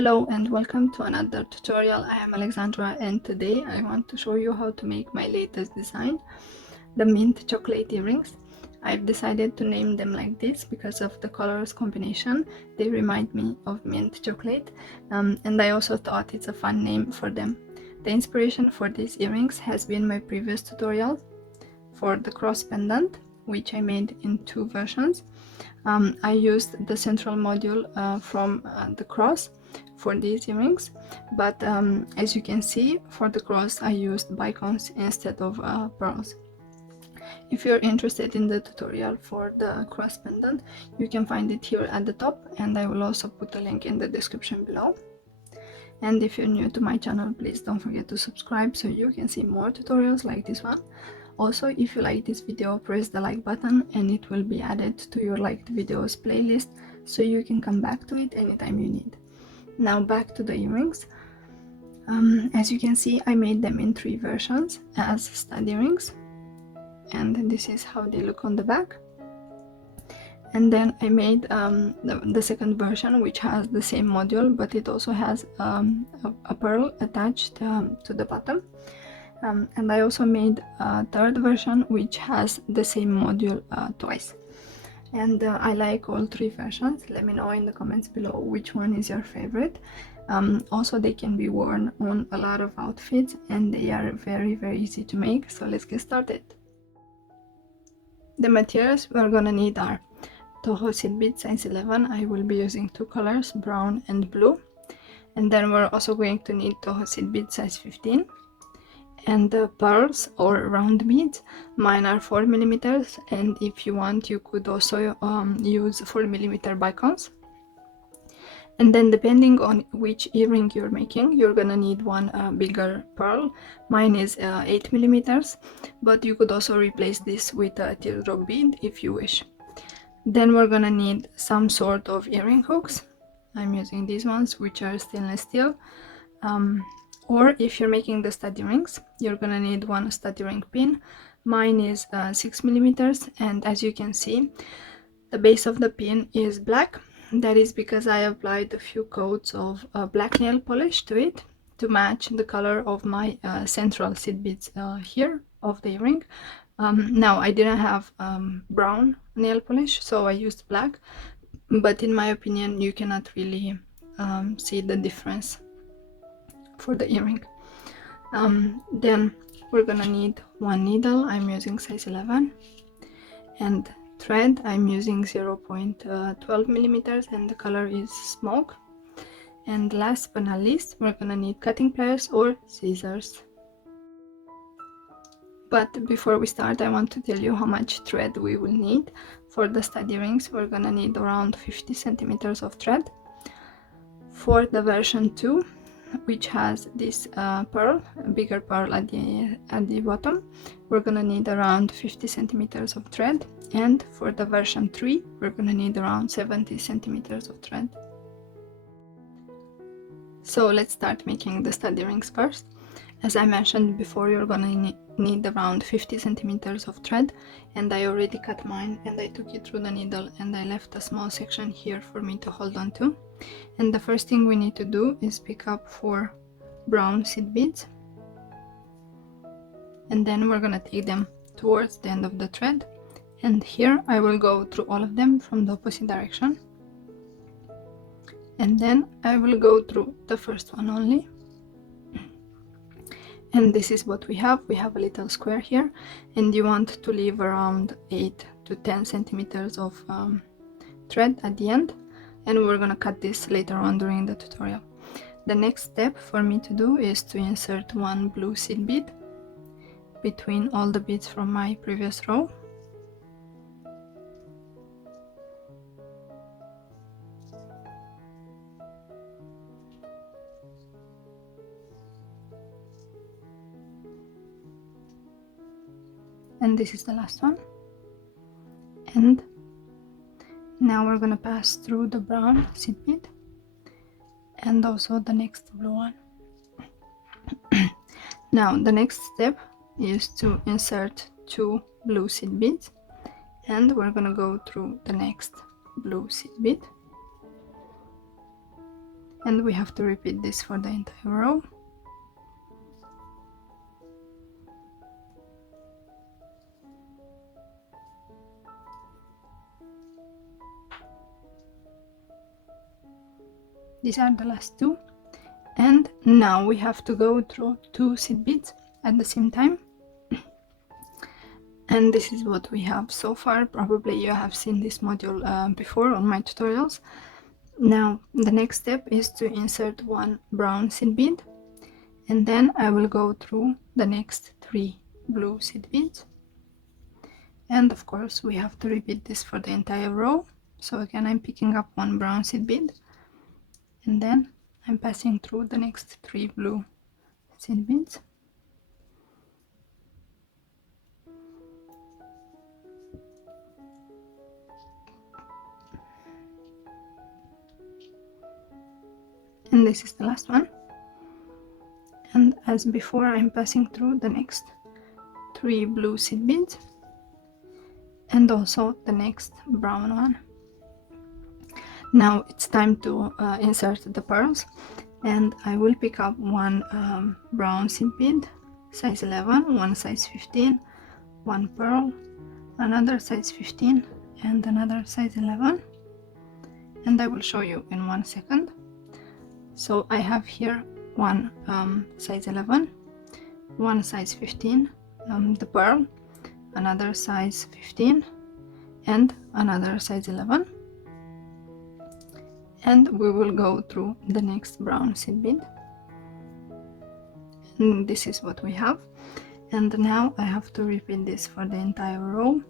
Hello and welcome to another tutorial. I am Alexandra and today I want to show you how to make my latest design, the mint chocolate earrings. I've decided to name them like this because of the colors combination. They remind me of mint chocolate, and I also thought it's a fun name for them. The inspiration for these earrings has been my previous tutorial for the cross pendant, which I made in two versions. I used the central module from the cross for these earrings, but as you can see, for the cross I used bicons instead of pearls. If you're interested in the tutorial for the cross pendant, you can find it here at the top, and I will also put a link in the description below. And if you're new to my channel, please don't forget to subscribe so you can see more tutorials like this one. Also, if you like this video, press the like button and it will be added to your liked videos playlist so you can come back to it anytime you need. Now back to the earrings. As you can see, I made them in three versions as stud earrings, and this is how they look on the back. And then I made the second version, which has the same module, but it also has a pearl attached to the bottom. And I also made a third version which has the same module twice. And I like all three versions. Let me know in the comments below which one is your favorite. Also, they can be worn on a lot of outfits and they are very easy to make. So let's get started. The materials we're gonna need are Toho seed bead size 11. I will be using two colors, brown and blue. And then we're also going to need Toho seed bead size 15. And the pearls or round beads, mine are 4mm, and if you want you could also use 4mm bicons. And then depending on which earring you're making, you're gonna need one bigger pearl. Mine is 8mm, but you could also replace this with a teardrop bead if you wish. Then we're gonna need some sort of earring hooks. I'm using these ones, which are stainless steel. Or if you're making the stud earrings, you're gonna need one stud earring pin. Mine is 6mm, and as you can see, the base of the pin is black. That is because I applied a few coats of black nail polish to it to match the color of my central seed beads here of the earring. Now I didn't have brown nail polish, so I used black, but in my opinion you cannot really see the difference for the earring. Then we're gonna need one needle. I'm using size 11, and thread I'm using 0.12mm, and the color is smoke. And last but not least, we're gonna need cutting pliers or scissors. But before we start, I want to tell you how much thread we will need. For the stud earrings, we're gonna need around 50 centimeters of thread. For the version 2, which has this pearl, a bigger pearl at the bottom, we're gonna need around 50 centimeters of thread. And for the version 3, we're gonna need around 70 centimeters of thread. So let's start making the stud earrings first. As I mentioned before, you're gonna need around 50 centimeters of thread, and I already cut mine and I took it through the needle, and I left a small section here for me to hold on to. And the first thing we need to do is pick up 4 brown seed beads, and then we're gonna take them towards the end of the thread, and here I will go through all of them from the opposite direction, and then I will go through the first one only. And this is what we have a little square here, and you want to leave around 8 to 10 centimeters of thread at the end, and we're gonna cut this later on during the tutorial. The next step for me to do is to insert one blue seed bead between all the beads from my previous row. And this is the last one. And now we're gonna pass through the brown seed bead and also the next blue one. Now the next step is to insert 2 blue seed beads, and we're gonna go through the next blue seed bead, and we have to repeat this for the entire row. These are the last two, and now we have to go through 2 seed beads at the same time. And this is what we have so far. Probably you have seen this module before on my tutorials. Now the next step is to insert 1 brown seed bead, and then I will go through the next 3 blue seed beads, and of course we have to repeat this for the entire row. So again, I'm picking up 1 brown seed bead, and then I'm passing through the next 3 blue seed beads. And this is the last one. And as before, I'm passing through the next 3 blue seed beads and also the next brown one. Now it's time to insert the pearls, and I will pick up 1 brown seed bead, size 11, 1 size 15, 1 pearl, another size 15, and another size 11, and I will show you in 1 second. So I have here 1 size 11, 1 size 15, the pearl, another size 15, and another size 11, and we will go through the next brown seed bead. And this is what we have, and now I have to repeat this for the entire row.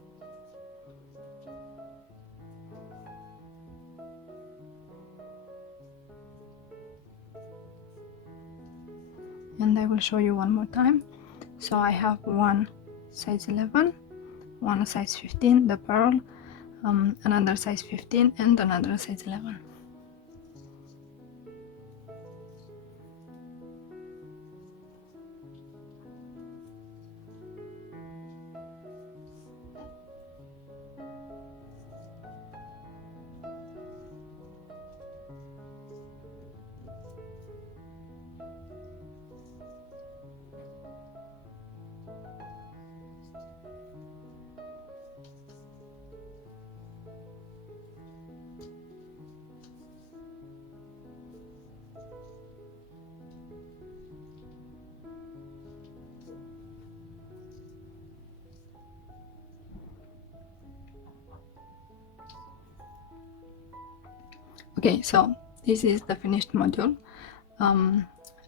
And I will show you one more time. So I have 1 size 11, 1 size 15, the pearl, another size 15, and another size 11. Okay, so this is the finished module.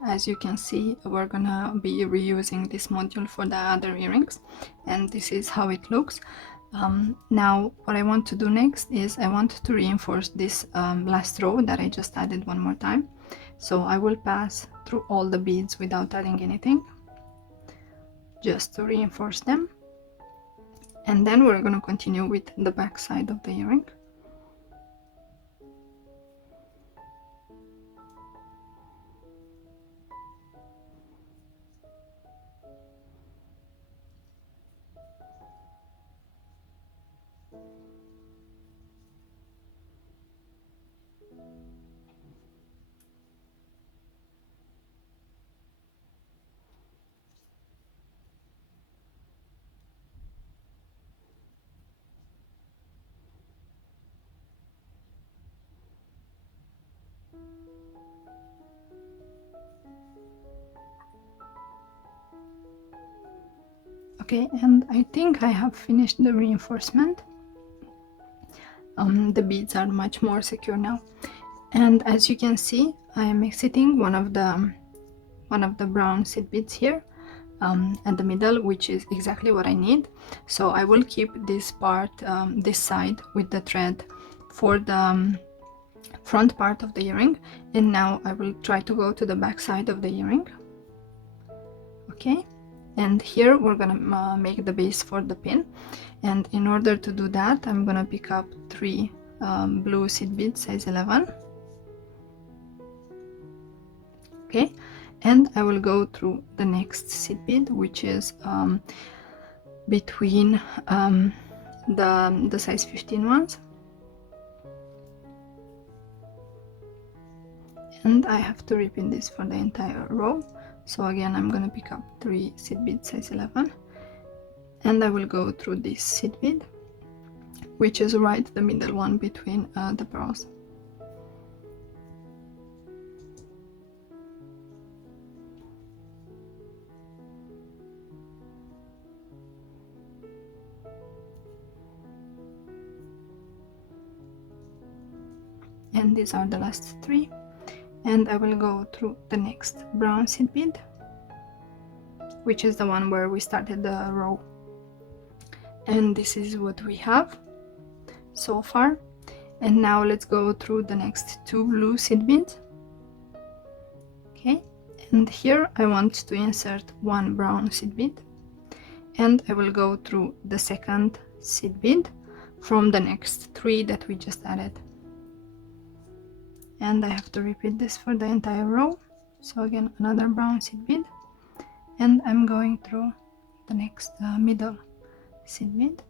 As you can see, we're gonna be reusing this module for the other earrings, and this is how it looks. Now what I want to do next is I want to reinforce this last row that I just added one more time. So I will pass through all the beads without adding anything, just to reinforce them, and then we're going to continue with the back side of the earring. Okay, and I think I have finished the reinforcement. The beads are much more secure now, and as you can see, I am exiting one of the brown seed beads here at the middle, which is exactly what I need. So I will keep this part, this side with the thread for the front part of the earring, and now I will try to go to the back side of the earring. Okay, and here we're gonna make the base for the pin, and in order to do that I'm gonna pick up 3 blue seed beads size 11. Okay, and I will go through the next seed bead, which is between the size 15 ones, and I have to repeat this for the entire row. So again, I'm gonna pick up 3 seed beads size 11, and I will go through this seed bead, which is right the middle one between the pearls. And these are the last 3, and I will go through the next brown seed bead, which is the one where we started the row. And this is what we have so far. And now let's go through the next 2 blue seed beads. Okay, and here I want to insert 1 brown seed bead, and I will go through the second seed bead from the next 3 that we just added. And I have to repeat this for the entire row. So again, another brown seed bead, and I'm going through the next middle seed bead.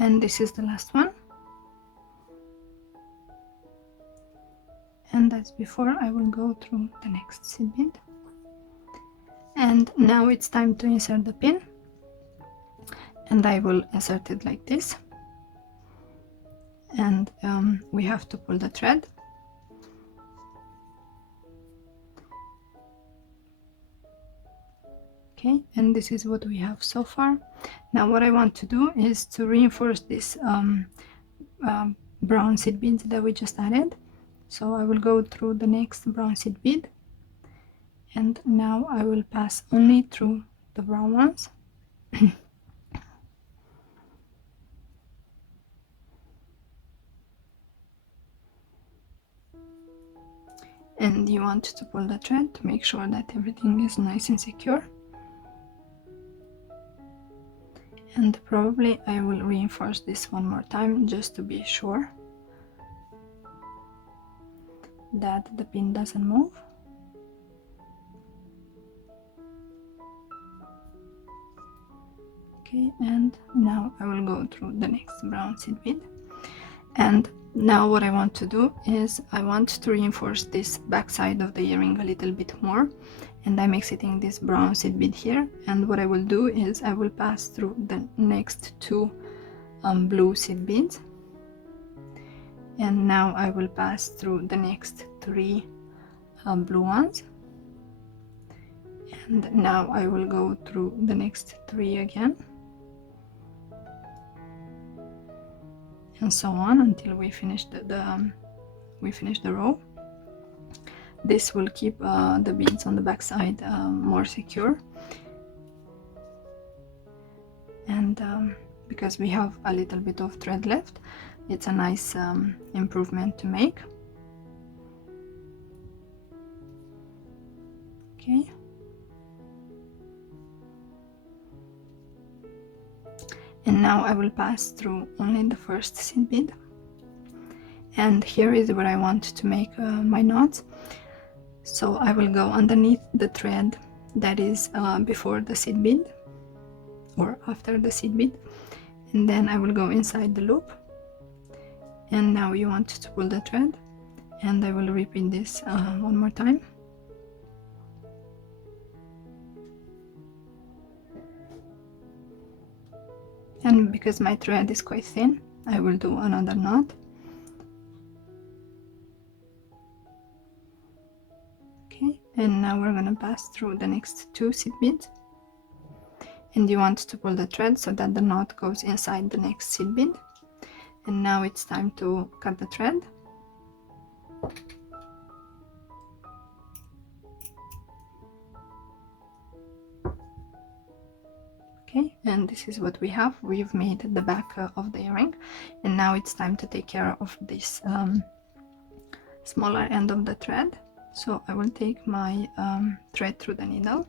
And this is the last one. And as before, I will go through the next seed bead. And now it's time to insert the pin, and I will insert it like this, and we have to pull the thread. Okay, and this is what we have so far. Now what I want to do is to reinforce this brown seed beads that we just added. So I will go through the next brown seed bead, and now I will pass only through the brown ones. And you want to pull the thread to make sure that everything is nice and secure. And probably I will reinforce this one more time just to be sure that the pin doesn't move. Okay, and now I will go through the next brown seed bead. And now what I want to do is I want to reinforce this back side of the earring a little bit more, and I'm exiting this brown seed bead here. And what I will do is I will pass through the next 2 blue seed beads, and now I will pass through the next 3 blue ones, and now I will go through the next 3 again, and so on until we finish the row. This will keep the beads on the back side more secure, and because we have a little bit of thread left, it's a nice improvement to make. Okay, and now I will pass through only the first seed bead, and here is where I want to make my knots. So I will go underneath the thread that is before the seed bead or after the seed bead, and then I will go inside the loop. And now you want to pull the thread, and I will repeat this one more time. And because my thread is quite thin, I will do another knot. Okay, and now we're gonna pass through the next 2 seed beads, and you want to pull the thread so that the knot goes inside the next seed bead. And now it's time to cut the thread. Okay, and this is what we have. We've made the back of the earring, and now it's time to take care of this smaller end of the thread. So I will take my thread through the needle,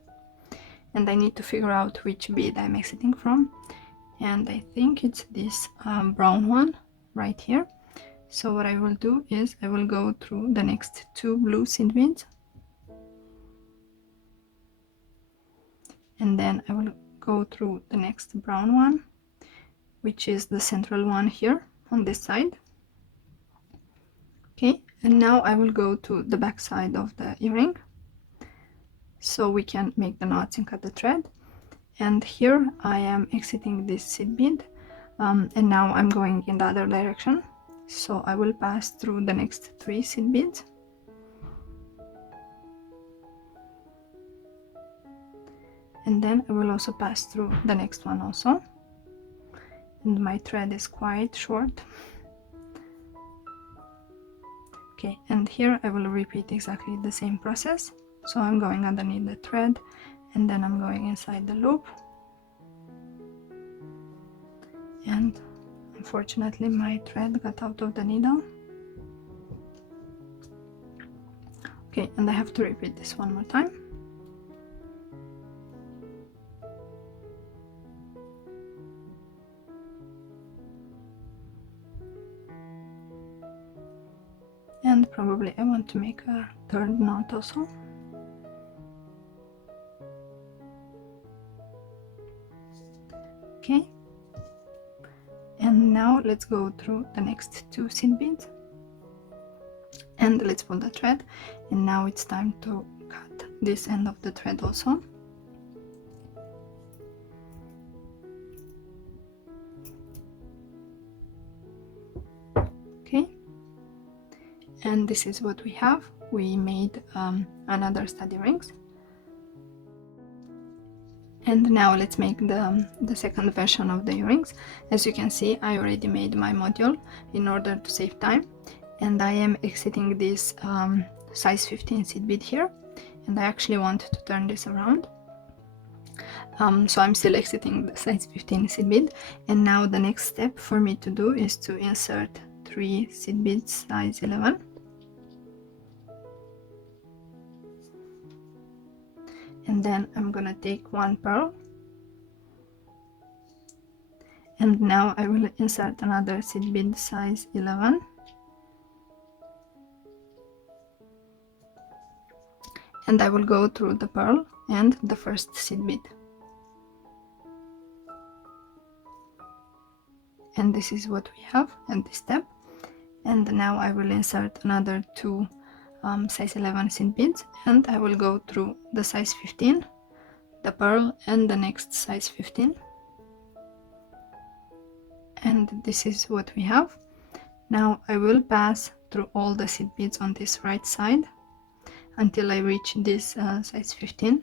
and I need to figure out which bead I'm exiting from, and I think it's this brown one right here. So what I will do is I will go through the next 2 blue seed beads, and then I will go through the next brown one, which is the central one here on this side. Okay, and now I will go to the back side of the earring so we can make the knots and cut the thread. And here I am exiting this seed bead, and now I'm going in the other direction, so I will pass through the next 3 seed beads, and then I will also pass through the next one also. And my thread is quite short. Okay, and here I will repeat exactly the same process. So I'm going underneath the thread, and then I'm going inside the loop. And unfortunately my thread got out of the needle. Okay, and I have to repeat this one more time. And probably I want to make a third knot also. Okay, and now let's go through the next 2 seed beads, and let's pull the thread. And now it's time to cut this end of the thread also. Okay, and this is what we have. We made another stud earrings. And now let's make the second version of the earrings. As you can see, I already made my module in order to save time, and I am exiting this size 15 seed bead here, and I actually want to turn this around. So I'm still exiting the size 15 seed bead, and now the next step for me to do is to insert 3 seed beads size 11. And then I'm gonna take 1 pearl, and now I will insert another seed bead size 11, and I will go through the pearl and the first seed bead, and this is what we have at this step. And now I will insert another 2 size 11 seed beads, and I will go through the size 15, the pearl, and the next size 15, and this is what we have. Now I will pass through all the seed beads on this right side until I reach this size 15.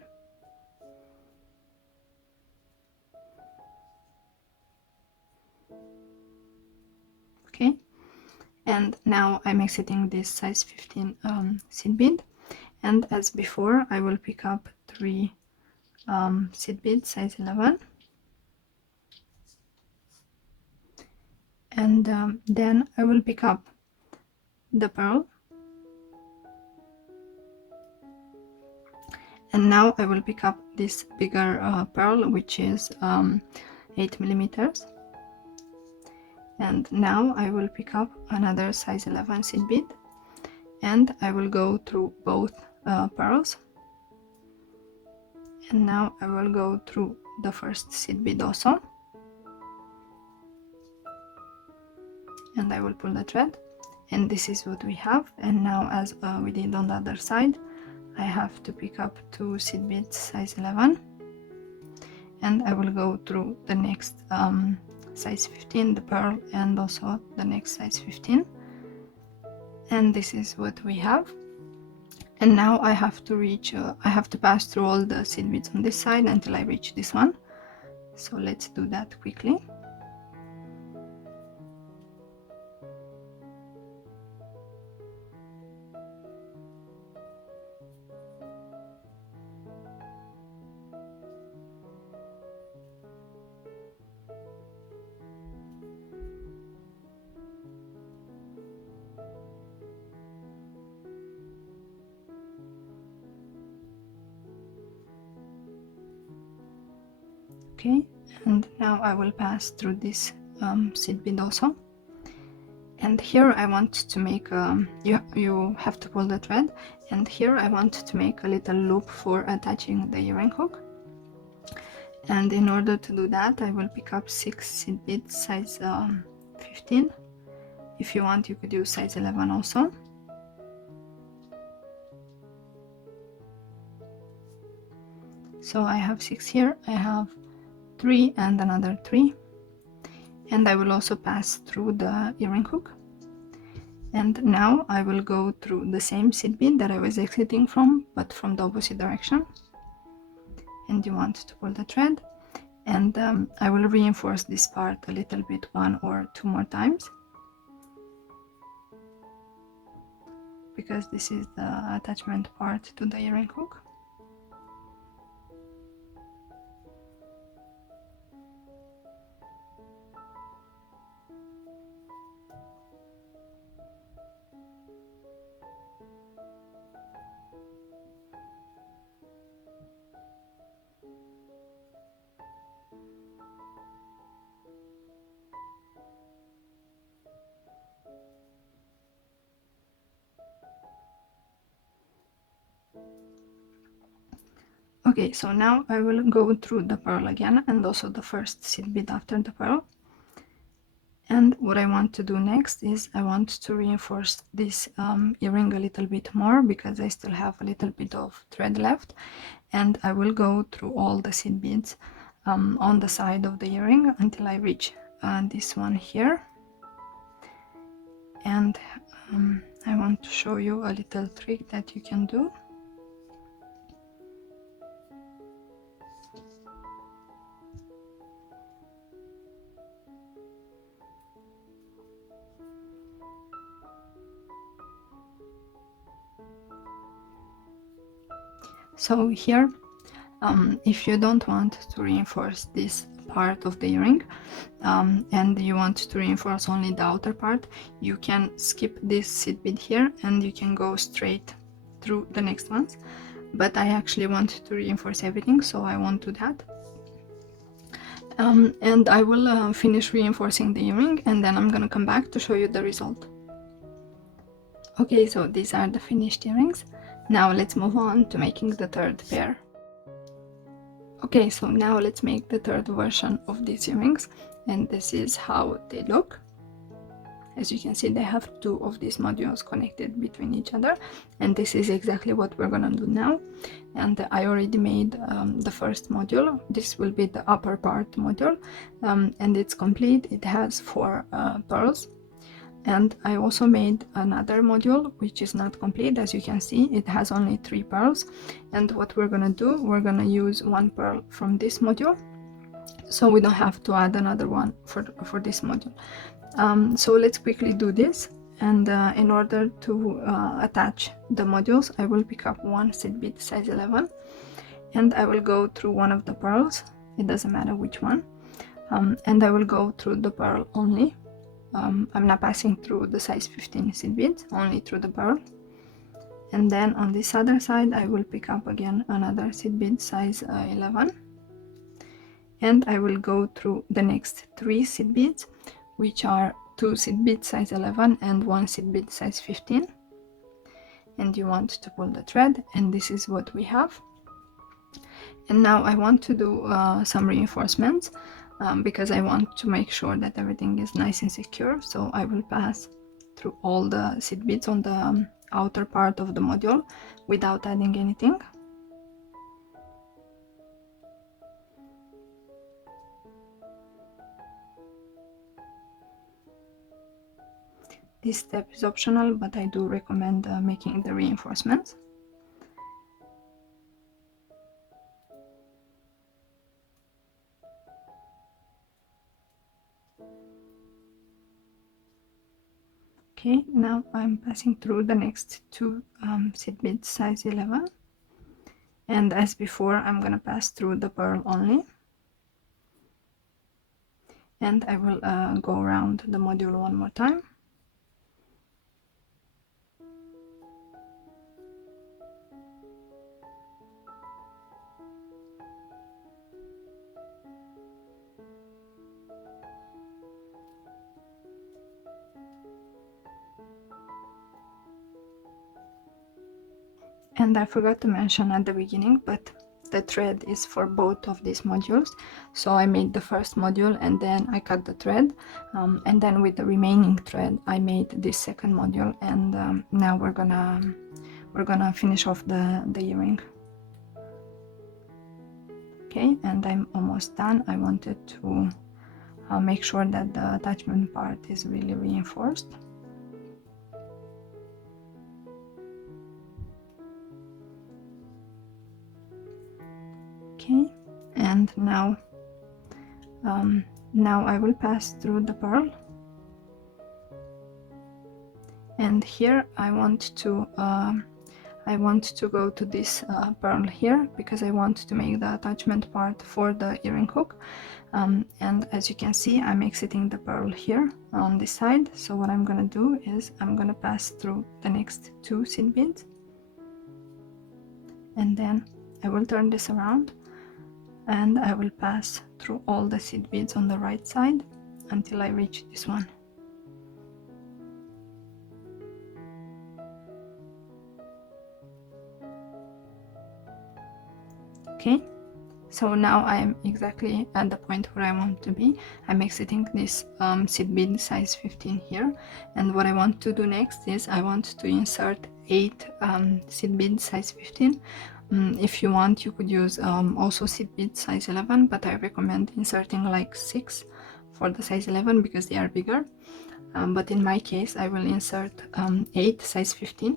Okay, and now I'm exiting this size 15 seed bead, and as before I will pick up 3 seed beads size 11, and then I will pick up the pearl, and now I will pick up this bigger pearl, which is 8 millimeters. And now I will pick up another size 11 seed bead, and I will go through both pearls, and now I will go through the first seed bead also, and I will pull the thread, and this is what we have. And now, as we did on the other side, I have to pick up 2 seed beads size 11, and I will go through the next size 15, the pearl, and also the next size 15, and this is what we have. And now I have to reach I have to pass through all the seed beads on this side until I reach this one, so let's do that quickly. Okay, and now I will pass through this seed bead also, and here I want to make you have to pull the thread, and here I want to make a little loop for attaching the earring hook. And in order to do that, I will pick up 6 seed beads size 15. If you want, you could use size 11 also. So I have 6 here, I have 3 and another 3, and I will also pass through the earring hook. And now I will go through the same seed bead that I was exiting from, but from the opposite direction. And you want to pull the thread, and I will reinforce this part a little bit 1 or 2 more times, because this is the attachment part to the earring hook. Okay, so now I will go through the pearl again, and also the first seed bead after the pearl. And what I want to do next is I want to reinforce this earring a little bit more, because I still have a little bit of thread left, and I will go through all the seed beads on the side of the earring until I reach this one here. And I want to show you a little trick that you can do. So here, if you don't want to reinforce this part of the earring, and you want to reinforce only the outer part, you can skip this seed bead here and you can go straight through the next ones. But I actually want to reinforce everything, so I won't do that. And I will finish reinforcing the earring, and then I'm gonna come back to show you the result. Okay, so these are the finished earrings. Now let's move on to making the third pair. Okay, so now let's make the third version of these earrings, and this is how they look. As you can see, they have 2 of these modules connected between each other, and this is exactly what we're gonna do now. And I already made the first module. This will be the upper part module, and it's complete. It has 4 pearls. And I also made another module which is not complete. As you can see, it has only 3 pearls, and what we're gonna do, we're gonna use 1 pearl from this module, so we don't have to add another one for this module. So let's quickly do this. And in order to attach the modules, I will pick up 1 seed bead size 11, and I will go through one of the pearls, it doesn't matter which one, and I will go through the pearl only. I'm not passing through the size 15 seed beads, only through the pearl. And then on this other side, I will pick up again another seed bead size 11, and I will go through the next 3 seed beads, which are 2 seed beads size 11 and 1 seed bead size 15. And you want to pull the thread, and this is what we have. And now I want to do some reinforcements, because I want to make sure that everything is nice and secure. So I will pass through all the seed beads on the outer part of the module without adding anything. This step is optional, but I do recommend making the reinforcements. Okay, now I'm passing through the next 2 seed beads size 11, and as before, I'm gonna pass through the pearl only, and I will go around the module one more time. And I forgot to mention at the beginning, but the thread is for both of these modules. So I made the first module and then I cut the thread, and then with the remaining thread I made this second module, and now we're gonna finish off the earring. Okay, and I'm almost done. I wanted to make sure that the attachment part is really reinforced. Okay, and now I will pass through the pearl, and here I want to go to this pearl here because I want to make the attachment part for the earring hook, and as you can see I'm exiting the pearl here on this side. So what I'm gonna do is I'm gonna pass through the next 2 seed beads, and then I will turn this around and I will pass through all the seed beads on the right side until I reach this one. Okay, so now I am exactly at the point where I want to be. I'm exiting this seed bead size 15 here, and what I want to do next is I want to insert 8 seed bead size 15. If you want, you could use also seed bead size 11, but I recommend inserting like 6 for the size 11 because they are bigger. But in my case, I will insert 8 size 15.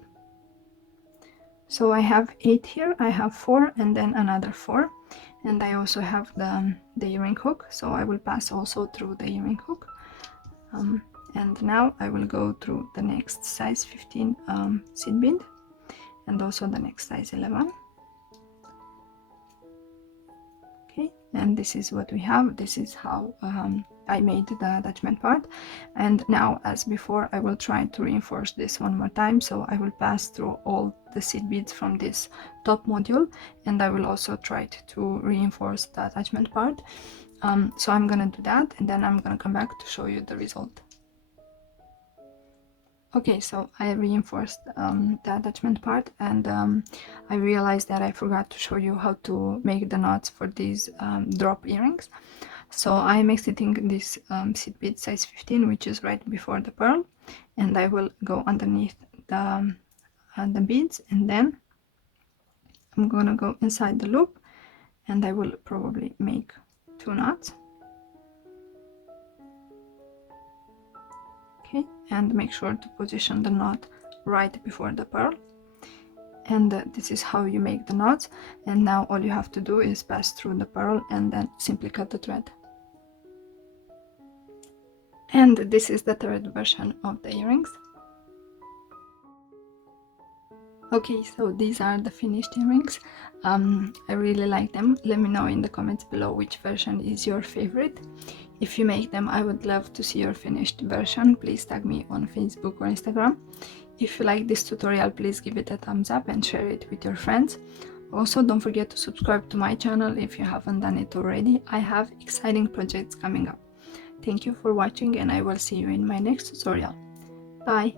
So I have 8 here, I have 4 and then another 4, and I also have the earring hook, so I will pass also through the earring hook. And now I will go through the next size 15 seed bead and also the next size 11. Okay, and this is what we have. This is how I made the attachment part, and now as before I will try to reinforce this one more time. So I will pass through all the seed beads from this top module, and I will also try to reinforce the attachment part. So I'm gonna do that, and then I'm gonna come back to show you the result. Okay, so I reinforced the attachment part, and I realized that I forgot to show you how to make the knots for these drop earrings. So I'm exiting this seed bead size 15, which is right before the pearl, and I will go underneath the beads, and then I'm gonna go inside the loop, and I will probably make 2 knots. Okay, and make sure to position the knot right before the pearl, and this is how you make the knots. And now all you have to do is pass through the pearl and then simply cut the thread. And this is the third version of the earrings. Okay, so these are the finished earrings. I really like them. Let me know in the comments below which version is your favorite. If you make them, I would love to see your finished version. Please tag me on Facebook or Instagram. If you like this tutorial, please give it a thumbs up and share it with your friends. Also, don't forget to subscribe to my channel if you haven't done it already. I have exciting projects coming up. Thank you for watching, and I will see you in my next tutorial. Bye!